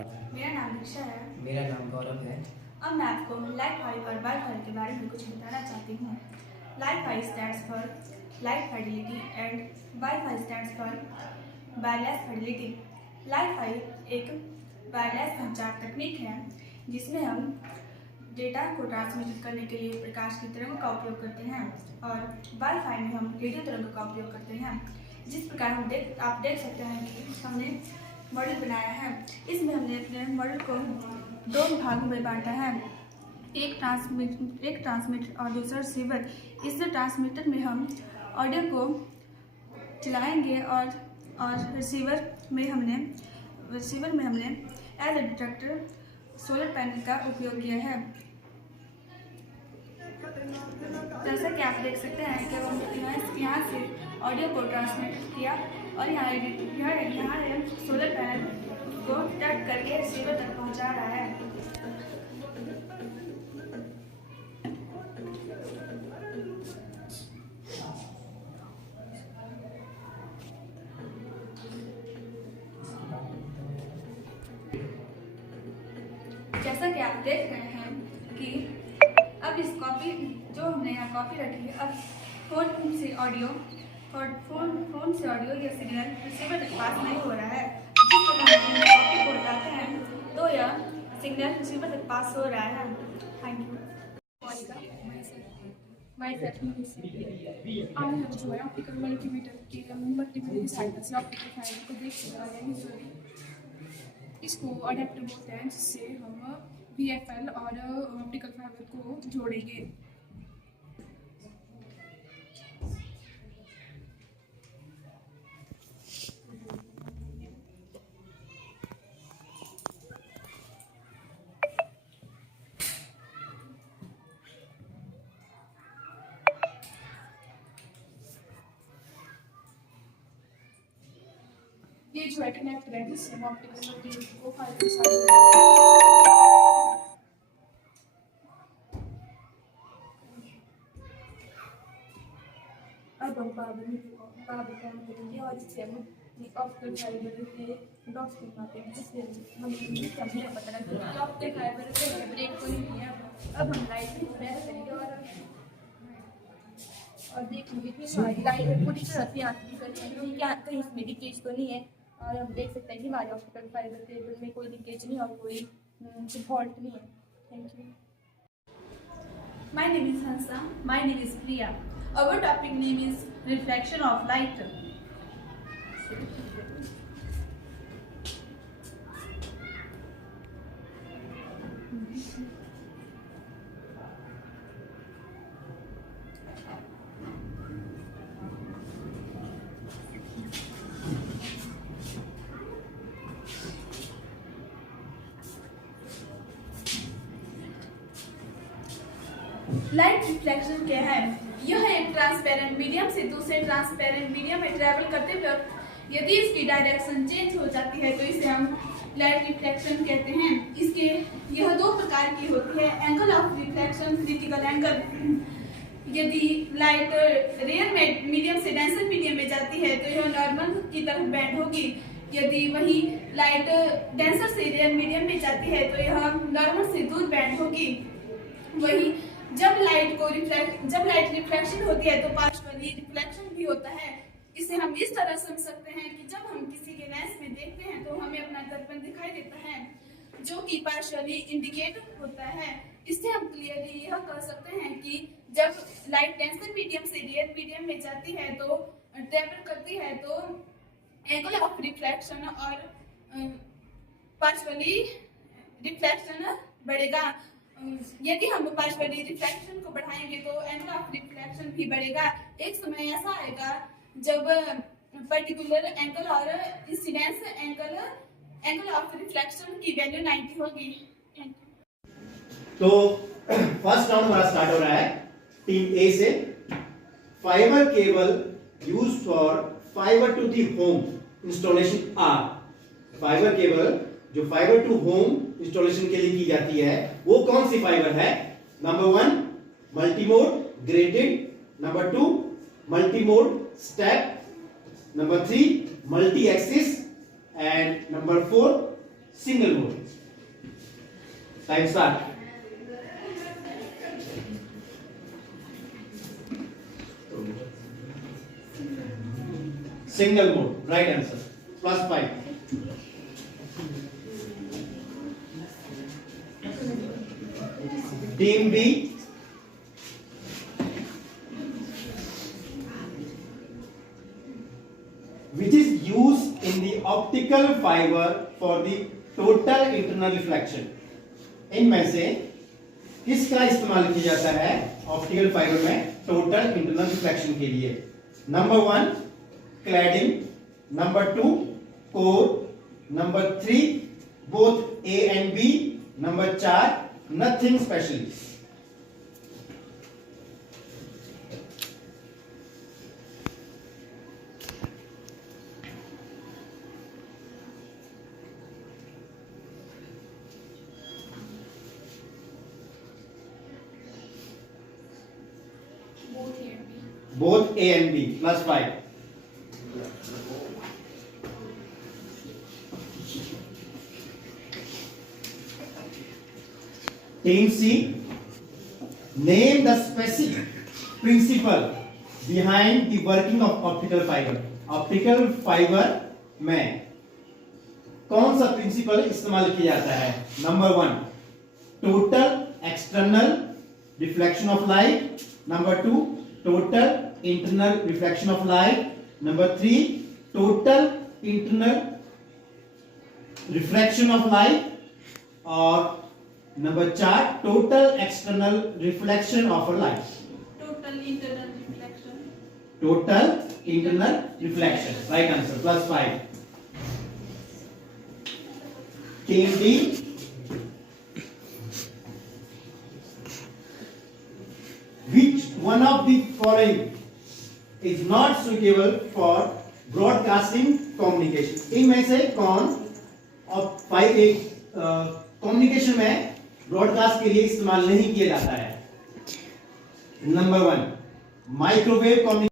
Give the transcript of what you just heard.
मेरा नाम दीक्षा है। मेरा नाम गौरव है। अब मैं आपको लाइट वाई और वाईफाई के बारे में कुछ बताना चाहती हूँ। LiFi stands for light fidelity and WiFi stands for wireless fidelity. LiFi एक वायरलेस संचार तकनीक है जिसमें हम डेटा को ट्रांसमिट करने के लिए प्रकाश की तरंगों का उपयोग करते हैं और वाईफाई में हम रेडियो तरंगों का उपयोग करते हैं। जिस प्रकार आप देख सकते हैं कि हमने मॉडल बनाया है। इसमें हमने अपने मॉडल को दो भागों में बांटा है, एक ट्रांसमीटर और दूसरा रिसीवर। इस ट्रांसमीटर में हम ऑडियो को चलाएंगे और रिसीवर में हमने as a detector solar panel का उपयोग किया है। जैसा कि आप देख सकते हैं कि हम यहाँ से ऑडियो को ट्रांसमिट किया और यहाँ सोलर पैनल को टच करके रिसीवर तक पहुँचा रहा है। जैसा कि आप देख रहे हैं कि अब इस कॉपी जो हमने यहाँ कॉपी रखी है, अब फोन से ऑडियो या सिग्नल रिसीवर के पास नहीं हो रहा है। जिस प्रकार हम कॉपी को हटाते हैं तो यह सिग्नल रिसीवर तक पास हो रहा है। Thank you. आज हम जो है ऑप्टिकल मल्टीमीटर की सहायता से ऑप्टिकल फाइबर को देख सकते हैं। इसको अडेप्टर बोलते हैं, जिससे हम VFL और ऑप्टिकल फाइबर को जोड़ेंगे। ये जो है कनेक्टर है, जिससे हम ऑप्टिकल मल्टीमीटर को फाइबर के साथ अब हम पावर काम करेंगे और इससे हम ऑप्टिकल फाइबर के डॉट्स को पाते हैं, जिससे हमें पता लगे कि ऑप्टिकल फाइबर से ब्रेक को नहीं किया। अब हम लाइट को प्रयास करेंगे और देखेंगे कि हमारी लाइट पूरी तरह से आती है, क्या कहीं इसमें लीकेज तो नहीं है। और हम देख सकते हैं कि हमारे ऑप्टिकल फाइबर केबल में कोई लीकेज नहीं और कोई फॉल्ट नहीं है। Thank you. My name is Hansa. My name is Priya. Our topic name is reflection of light. Light reflection क्या है? यह एक ट्रांसपेरेंट मीडियम से दूसरे ट्रांसपेरेंट मीडियम में ट्रैवल करते वक्त यदि इसकी डायरेक्शन चेंज हो जाती है तो इसे हम लाइट रिफ्लेक्शन कहते हैं। इसके यह दो प्रकार की होती है, angle of reflection, critical angle. यदि लाइट रेयर मीडियम से डेंसर मीडियम में जाती है तो यह नॉर्मल की तरफ बेंड होगी। यदि वही लाइट डेंसर से रेयर मीडियम में जाती है तो यह नॉर्मल से दूर बेंड होगी। वही जब लाइट रिफ्लेक्शन होती है तो पार्शियली रिफ्लेक्शन भी होता है। इसे हम इस तरह समझ सकते हैं कि जब हम किसी के लेंस में देखते हैं तो हमें अपना दर्पण दिखाई देता है, जो कि पार्शियली इंडिकेट होता है। इससे हम क्लियरली यह कह सकते हैं कि जब लाइट डेंसर मीडियम से रेयर मीडियम में जाती है तो ट्रैवल करती है तो एंगल ऑफ रिफ्लेक्शन और पार्शियली रिफ्लेक्शन बढ़ेगा। यदि हम पार्शियली रिफ्लेक्शन को बढ़ाएंगे तो एंगल ऑफ रिफ्लेक्शन भी बढ़ेगा। एक समय ऐसा आएगा जब पर्टिकुलर एंगल और इंसिडेंस एंगल ऑफ रिफ्लेक्शन की वैल्यू 90 होगी। तो फर्स्ट राउंड हमारा स्टार्ट हो रहा है टीम ए से। Fibre cable used for fibre to the home installation are. Fibre cable जो फाइबर टू होम इंस्टॉलेशन के लिए की जाती है वो कौन सी फाइबर है? Number 1 multimode graded, number 2 multimode step, number 3 multi axis and number 4 single mode. Time start. Single mode, right answer, +5। Team B, which is used in the optical fiber for the total internal reflection। इनमें से किसका इस्तेमाल किया जाता है optical fibre में total internal reflection के लिए? Number 1 cladding, number 2 core, number 3 both A and B, number 4 nothing specially. both A and B. Both A and B, +5। Team C, name the specific principle behind the working of optical fibre. Optical fibre में कौन सा principle इस्तेमाल किया जाता है? Number 1 total external reflection of light, number 2 total internal reflection of light, number 3 total internal reflection of light, और number 4 total external reflection of light. Total internal reflection. Total internal reflection, right answer, +5। Team D, which one of the following is not suitable for broadcasting communication? इनमें से कौन communication में broadcast के लिए इस्तेमाल नहीं किया जाता है? Number 1 microwave communication,